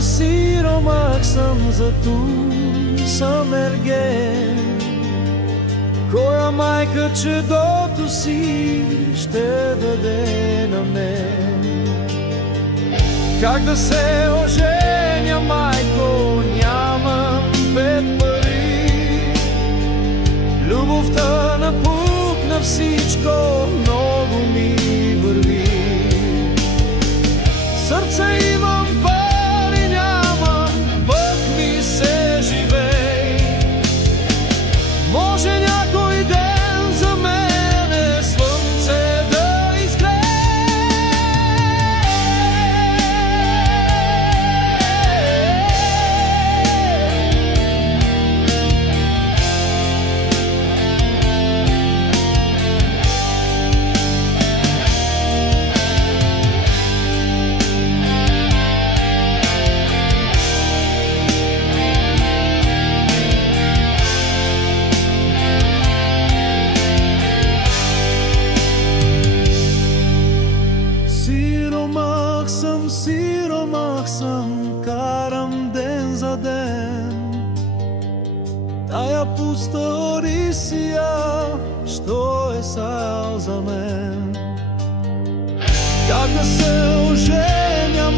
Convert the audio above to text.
Siromah sam, zato sem ergen. Koja majka, чедото си ще даде на мен. Как да се оженя, майко, нямам 5 пари. Любовта напукна всичко, много ми върви. Сърце имам, пари няма, пък ми се живей. Може някой ден за мене слънце да Сиромах съм, карам ден за ден. Тая пуста Орисия, що е сал за мен. Как да се оженя,